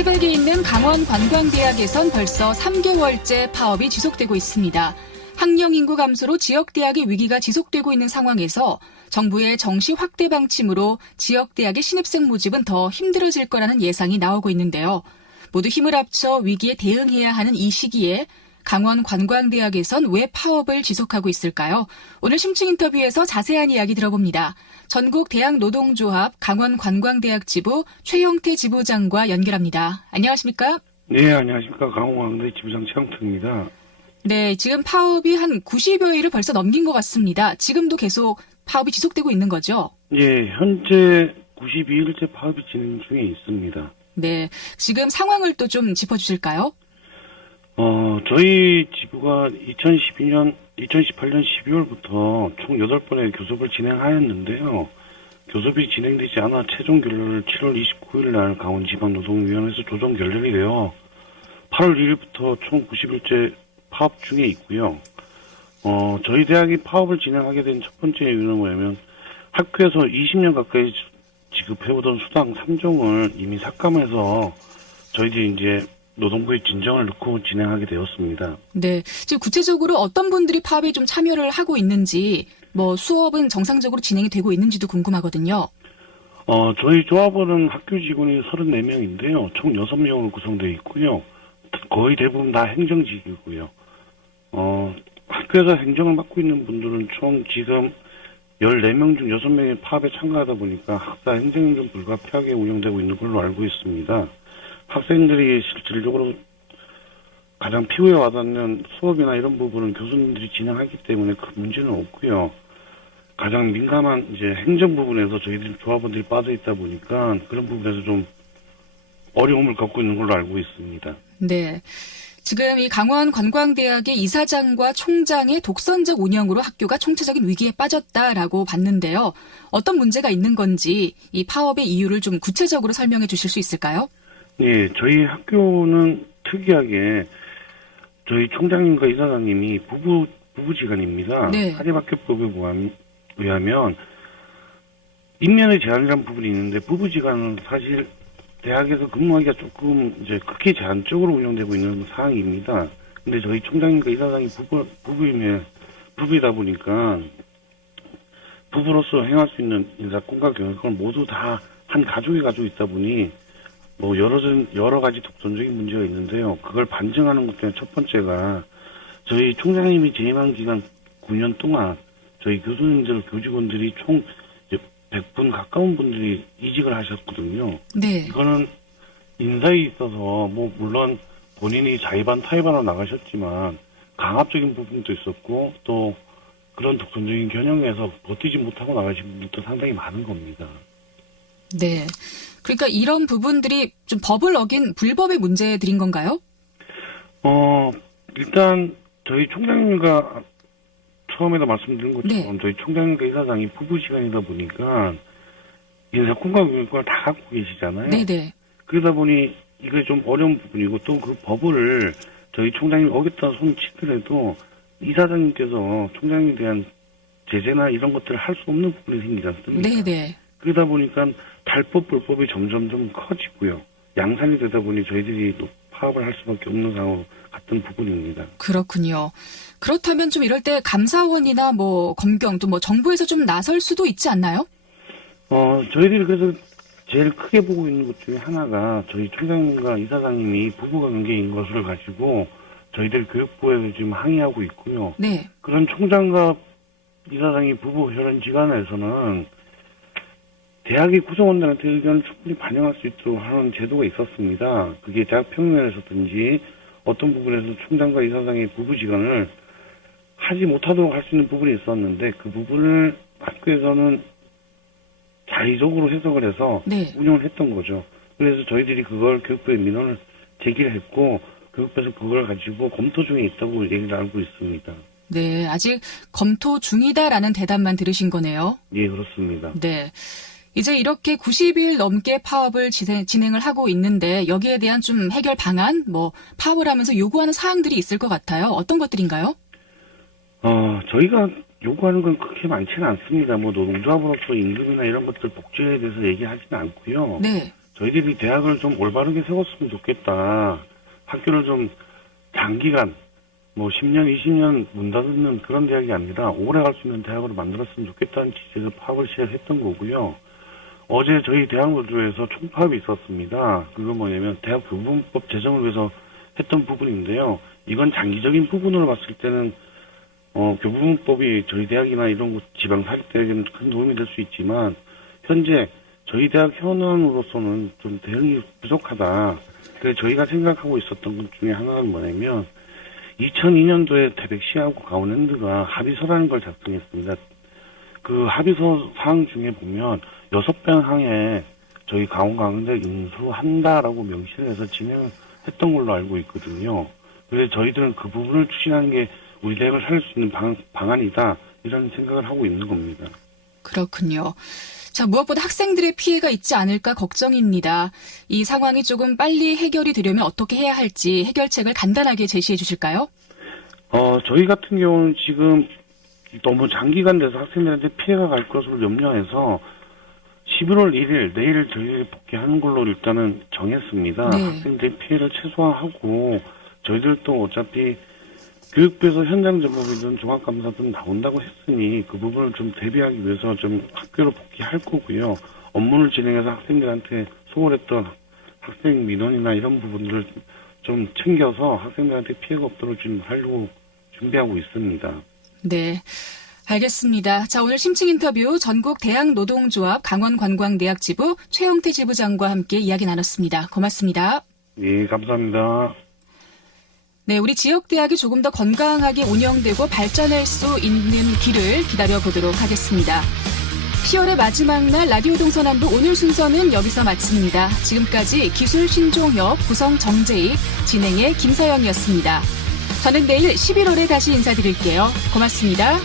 새벽에 있는 강원관광대학에선 벌써 3개월째 파업이 지속되고 있습니다. 학령 인구 감소로 지역대학의 위기가 지속되고 있는 상황에서 정부의 정시 확대 방침으로 지역대학의 신입생 모집은 더 힘들어질 거라는 예상이 나오고 있는데요. 모두 힘을 합쳐 위기에 대응해야 하는 이 시기에 강원관광대학에선 왜 파업을 지속하고 있을까요? 오늘 심층 인터뷰에서 자세한 이야기 들어봅니다. 전국대학노동조합 강원관광대학 지부 최형태 지부장과 연결합니다. 안녕하십니까? 네, 안녕하십니까. 강원관광대 지부장 최형태입니다. 네, 지금 파업이 한 90여 일을 벌써 넘긴 것 같습니다. 지금도 계속 파업이 지속되고 있는 거죠? 예, 현재 92일째 파업이 진행 중에 있습니다. 네, 지금 상황을 또 좀 짚어주실까요? 저희 지부가 2018년 12월부터 총 8번의 교섭을 진행하였는데요. 교섭이 진행되지 않아 최종 결론을 7월 29일 날 강원지방노동위원회에서 조정 결렬이 되어 8월 1일부터 총 90일째 파업 중에 있고요. 저희 대학이 파업을 진행하게 된 첫 번째 이유는 뭐냐면 학교에서 20년 가까이 지급해오던 수당 3종을 이미 삭감해서 저희들이 이제 노동부에 진정을 넣고 진행하게 되었습니다. 네, 지금 구체적으로 어떤 분들이 파업에 좀 참여를 하고 있는지, 수업은 정상적으로 진행이 되고 있는지도 궁금하거든요. 저희 조합원은 학교 직원이 34명인데요. 총 6명으로 구성되어 있고요. 거의 대부분 다 행정직이고요. 학교에서 행정을 맡고 있는 분들은 총 지금 14명 중 6명이 파업에 참가하다 보니까 학사 행정이 좀 불가피하게 운영되고 있는 걸로 알고 있습니다. 학생들이 실질적으로 가장 피부에 와닿는 수업이나 이런 부분은 교수님들이 진행하기 때문에 큰 문제는 없고요. 가장 민감한 이제 행정 부분에서 저희들 조합원들이 빠져 있다 보니까 그런 부분에서 좀 어려움을 겪고 있는 걸로 알고 있습니다. 네. 지금 이 강원관광대학의 이사장과 총장의 독선적 운영으로 학교가 총체적인 위기에 빠졌다라고 봤는데요. 어떤 문제가 있는 건지 이 파업의 이유를 좀 구체적으로 설명해 주실 수 있을까요? 네, 저희 학교는 특이하게 저희 총장님과 이사장님이 부부지간입니다. 네. 사립학교법에 의하면 인면의 제한이라는 부분이 있는데 부부지간은 사실 대학에서 근무하기가 조금 이제 극히 제한적으로 운영되고 있는 사항입니다. 근데 저희 총장님과 이사장이 부부이다 보니까 부부로서 행할 수 있는 인사권과 경영권을 모두 다 한 가족이 가지고 있다 보니 여러 가지 독선적인 문제가 있는데요. 그걸 반증하는 것 중에 첫 번째가 저희 총장님이 재임한 기간 9년 동안 저희 교수님들, 교직원들이 총 100분 가까운 분들이 이직을 하셨거든요. 네. 이거는 인사에 있어서 물론 본인이 자의반 타의반으로 나가셨지만 강압적인 부분도 있었고 또 그런 독선적인 겨냥에서 버티지 못하고 나가신 분들도 상당히 많은 겁니다. 네. 그러니까 이런 부분들이 좀 법을 어긴 불법의 문제들인 건가요? 일단 저희 총장님과 처음에도 말씀드린 것처럼 네. 저희 총장님과 이사장이 부부시간이다 보니까 인사권과 경영권을 다 갖고 계시잖아요. 네네. 그러다 보니 이게 좀 어려운 부분이고 또 그 법을 저희 총장님이 어겼다 손 치더라도 이사장님께서 총장님에 대한 제재나 이런 것들을 할 수 없는 부분이 생기지 않습니까? 네네. 그러다 보니까 탈법, 불법이 점점 커지고요. 양산이 되다 보니 저희들이 또 파업을 할 수밖에 없는 상황 같은 부분입니다. 그렇군요. 그렇다면 좀 이럴 때 감사원이나 검경 또 정부에서 좀 나설 수도 있지 않나요? 저희들이 그래서 제일 크게 보고 있는 것 중에 하나가 저희 총장님과 이사장님이 부부가 관계인 것을 가지고 저희들 교육부에 지금 항의하고 있고요. 네. 그런 총장과 이사장이 부부 혈연 지간에서는 대학의 구성원들한테 의견을 충분히 반영할 수 있도록 하는 제도가 있었습니다. 그게 대학 평면에서든지 어떤 부분에서 총장과 이사장의 부부지간을 하지 못하도록 할 수 있는 부분이 있었는데 그 부분을 학교에서는 자의적으로 해석을 해서 네. 운영을 했던 거죠. 그래서 저희들이 그걸 교육부에 민원을 제기를 했고 교육부에서 그걸 가지고 검토 중에 있다고 얘기를 알고 있습니다. 네. 아직 검토 중이다라는 대답만 들으신 거네요. 예, 그렇습니다. 네. 이제 이렇게 90일 넘게 파업을 진행을 하고 있는데 여기에 대한 좀 해결 방안, 파업을 하면서 요구하는 사항들이 있을 것 같아요. 어떤 것들인가요? 저희가 요구하는 건 그렇게 많지는 않습니다. 노동조합으로서 임금이나 이런 것들 복지에 대해서 얘기하지는 않고요. 네. 저희들이 대학을 좀 올바르게 세웠으면 좋겠다. 학교를 좀 장기간, 10년, 20년 문 닫는 그런 대학이 아니라 오래 갈 수 있는 대학으로 만들었으면 좋겠다는 취지에서 파업을 시작했던 거고요. 어제 저희 대학 노조에서 총파업이 있었습니다. 그건 뭐냐면 대학 교부문법 제정을 위해서 했던 부분인데요. 이건 장기적인 부분으로 봤을 때는 교부문법이 저희 대학이나 이런 곳 지방사립대학에는 큰 도움이 될 수 있지만 현재 저희 대학 현안으로서는 좀 대응이 부족하다. 그래서 저희가 생각하고 있었던 것 중에 하나는 뭐냐면 2002년도에 태백시하고 강원랜드가 합의서라는 걸 작성했습니다. 그 합의서 사항 중에 보면 6번 항에 저희 강원광대 인수한다라고 명시를 해서 진행했던 걸로 알고 있거든요. 그래서 저희들은 그 부분을 추진하는 게 우리 대학을 살릴 수 있는 방안이다. 이런 생각을 하고 있는 겁니다. 그렇군요. 자, 무엇보다 학생들의 피해가 있지 않을까 걱정입니다. 이 상황이 조금 빨리 해결이 되려면 어떻게 해야 할지 해결책을 간단하게 제시해 주실까요? 저희 같은 경우는 지금 너무 장기간 돼서 학생들한테 피해가 갈 것으로 염려해서 11월 1일, 내일 저희들이 복귀하는 걸로 일단은 정했습니다. 네. 학생들의 피해를 최소화하고 저희들도 어차피 교육부에서 현장 점검이든 종합감사든 나온다고 했으니 그 부분을 좀 대비하기 위해서 좀 학교로 복귀할 거고요. 업무를 진행해서 학생들한테 소홀했던 학생 민원이나 이런 부분들을 좀 챙겨서 학생들한테 피해가 없도록 좀 하려고 준비하고 있습니다. 네. 알겠습니다. 자, 오늘 심층 인터뷰 전국 대학노동조합 강원관광대학 지부 최영태 지부장과 함께 이야기 나눴습니다. 고맙습니다. 예, 감사합니다. 네, 우리 지역대학이 조금 더 건강하게 운영되고 발전할 수 있는 길을 기다려보도록 하겠습니다. 10월의 마지막 날 라디오 동서남북 오늘 순서는 여기서 마칩니다. 지금까지 기술 신종엽, 구성 정재익, 진행의 김서영이었습니다. 저는 내일 11월에 다시 인사드릴게요. 고맙습니다.